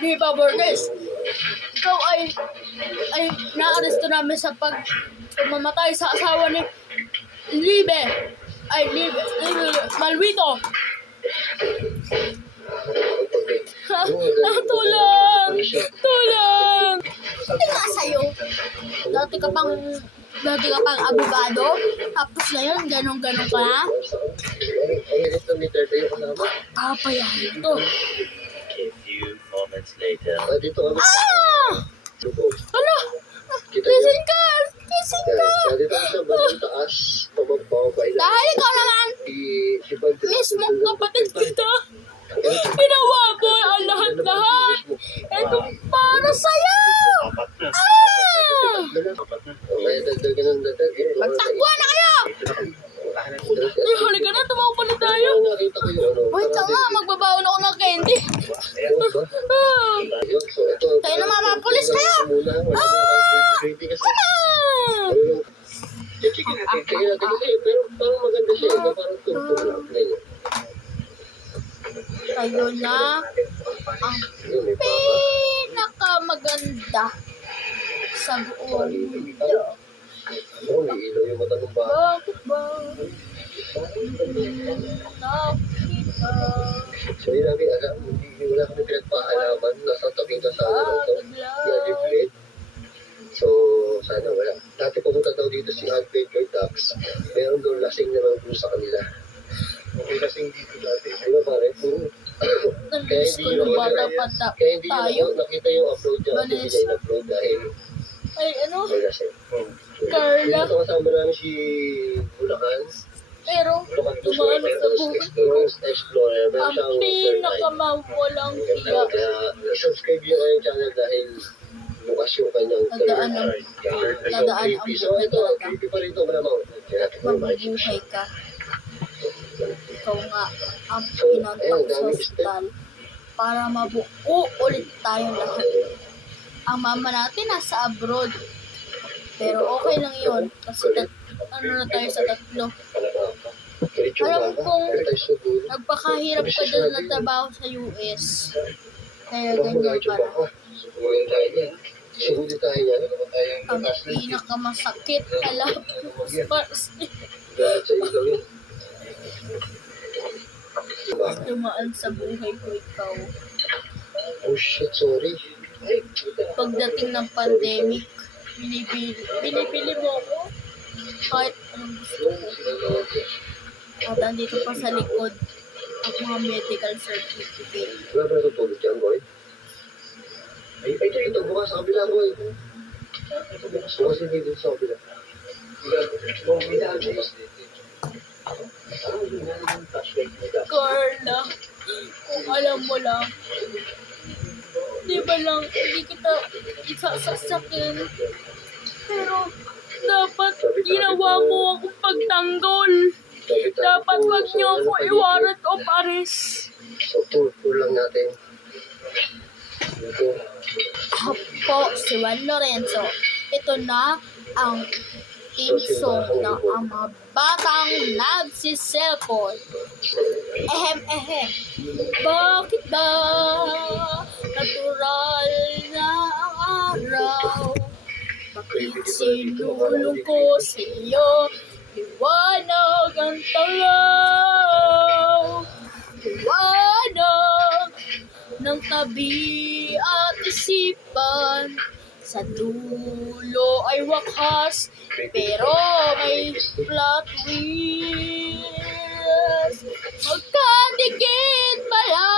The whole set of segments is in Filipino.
Di ba, Borges? Ikaw ay naaresto namin sa pagmamatay sa asawa ni Libe. Libe Malvito. Tulong! Tulong! Hindi nga sa'yo. Dati ka pang abogado. Tapos ngayon, ganun-ganun ka na. Apa yan ito? A few moments later. Ano? Gising ka! Gising ka! Dahil ikaw naman, mismo kapatid kita. Ginawa mo ang lahat-lahat. Ito para sa'yo! Magtakbuhan na kayo! Halika na, tumakbo na tayo. Wait lang nga, magbabaon ako ng candy. Tayo na mga pulis kayo! Tayo na ang pinakamaganda sa buong mundo. Bakit ba? So yun namin alam, wala kami pinagpaalaman, nasa tabi ka sa Yadiblet. So, sana wala. Dati pumunta daw dito si Alfred Dax, meron doon lasing naman po sa kanila. Okay, lasing dito dati. Ano pare? Namiss ko nung bata pa tayo. Nakita yung upload niya kasi hindi niya in-upload dahil ay ano? may lasing. Carla. Dito kasama namin si Bulacan. Pero, dumaan sa buhay. Explorer. Ang pinakamawalang hiya. Kaya, subscribe niyo kayong channel dahil bukas yung kanyang Dadaan ang So, buhay ito, talaga. creepy pa rin ito, malamang. Mabubuhay ka. Ikaw nga ang pinuntak sa hospital para mabuo ulit tayong lahat. Ang mama natin nasa abroad. Pero okay lang yun. Kasi ano na tayo sa tatlo. Alam kong nagpakahirap ka dyan na trabaho sa US. Kaya ganyan ka na. Sumuli tayo yan. Ang pinakamasakit na labas para sa'yo. Dahil sa ilaw yun. Dumaan sa buhay ko ikaw. Oh shit, sorry. Pagdating ng pandemic, binibili mo ako kahit anong gusto ko. At andito pa sa likod ang mga medical certificate. Wala ba natutulog dyan, boy? Ay, ito, bukas sa kabila, boy. Bukas hindi dito sa kabila. Carla, kung alam mo lang, di ba lang hindi kita isasasakin? Pero dapat ginawa mo akong pagtanggol. Dapat wag niyo ako i-warrant of arrest. So, tour lang natin. Ito. Apo, si Juan Lorenzo. Ito na ang team song ng ang mga batang nagsiselfon. Ehem. Bakit ba natural na ang araw? Bakit sinulong ko sa iyo? Liwanag ang tanglaw. Liwanag ng tabi at isipan. Sa dulo ay wakas, pero may plot twist. Magkadikit pala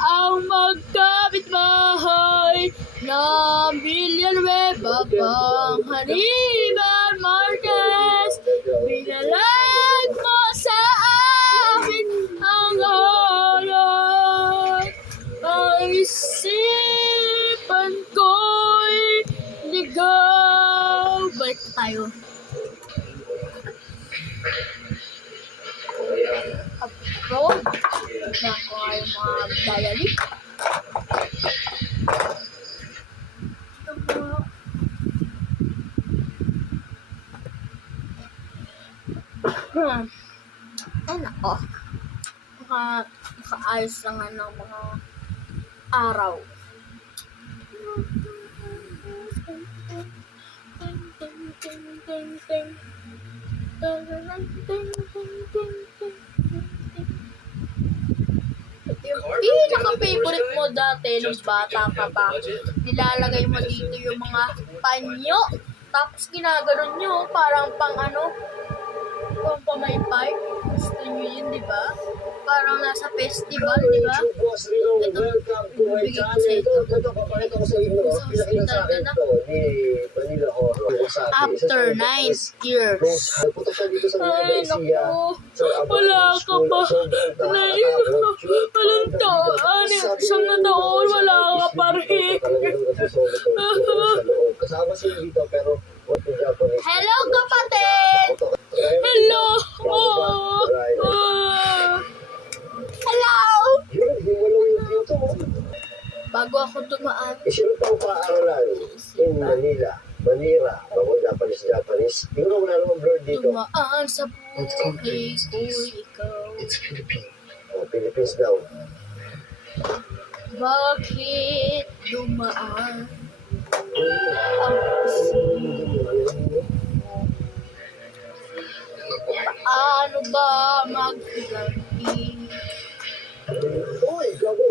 ang magkapitbahay na Villanueva pang Hannibal Marquez. Binalag mo sa amin ang halat. Ang isipan ko'y ligaw. Balik tayo. Abroad. Na ko ay mga diary. Ay nako. ayos na nga ng mga araw. Yung pinaka-favorite mo dati nung bata ka pa, nilalagay mo dito yung mga panyo, tapos ginaganon nyo, parang pang ano, pang pamaypay. Gusto nyo yun, di ba? Parang nasa festival, di ba? Boss Rino, welcome to my Bibigyan ko sa channel. ito. Ito, papakita ko sa inyo. Sa Pinakita sa akin hospital ka na. ito ni Manila Horror. After 9 years. Punta siya dito sa Nueva Ay, Ecija. naku. Sa Abang Wala ka School. pa. Sobrang Walang taon. Isang na taon, wala ka pa rin. Kasama sila dito pero what the Japanese. Hello, kapatid! Hello! Oh! Hello! Yun, yung walang yung dito mo. Bago ako dumaan, Sino pang paaralan in Manila, Manila, bawal Japanese. Yung wala namang blur dito. dumaan sa buhay ko, ikaw. It's Philippines. Oh, Philippines daw. Bakit dumaan ang paano ba maghiganti Uy, gago.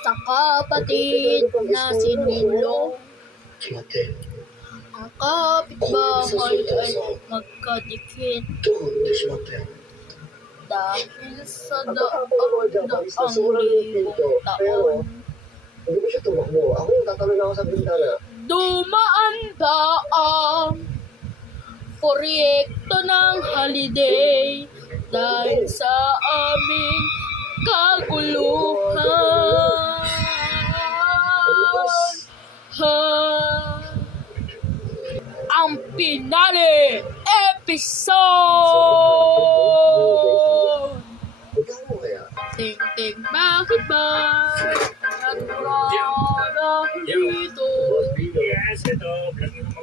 sa kapatid na sinulong? Mate, Ang kapitbahay ay magkadikit dahil sa daang libong taon. hindi ko siya tumakbo. Ako yung tatalon ako sa bintana. Dumaan ba ang proyekto ng holiday dahil sa aming kaguluhan? Ang pinali episode! Magkano kaya? Ting ting, bakit ba naturada dito? Boss Bino. Yes, ito. Vlog